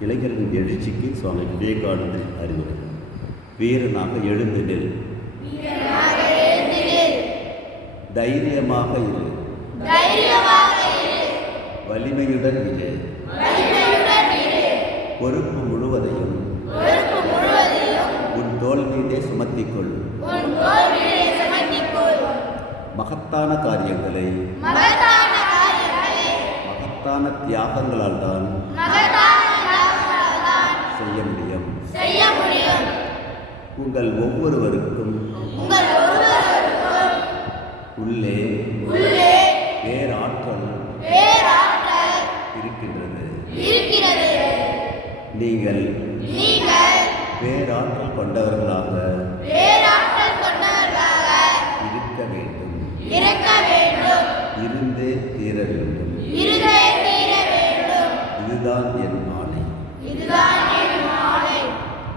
இளைஞர்களின் எழுச்சிக்கு சுவாமி விவேகானந்தர் அறிவுரை. வீரனாக எழுந்து நில். தைரியமாக இரு. வலிமையுடன் இரு. பொறுப்பு முழுவதையும். உன் தோல் மீதே சுமத்திக்கொள். மகத்தான காரியங்களை. மகத்தான தியாகங்களால் தான். உங்கள் ஒவ்வொருவருக்கும் உள்ளே பேராற்றல் இருக்கின்றது. நீங்கள் பேராற்றல் கொண்டவர்களாக இருக்க வேண்டும். இருந்தே தீர வேண்டும். இதுதான் என் ஆணை.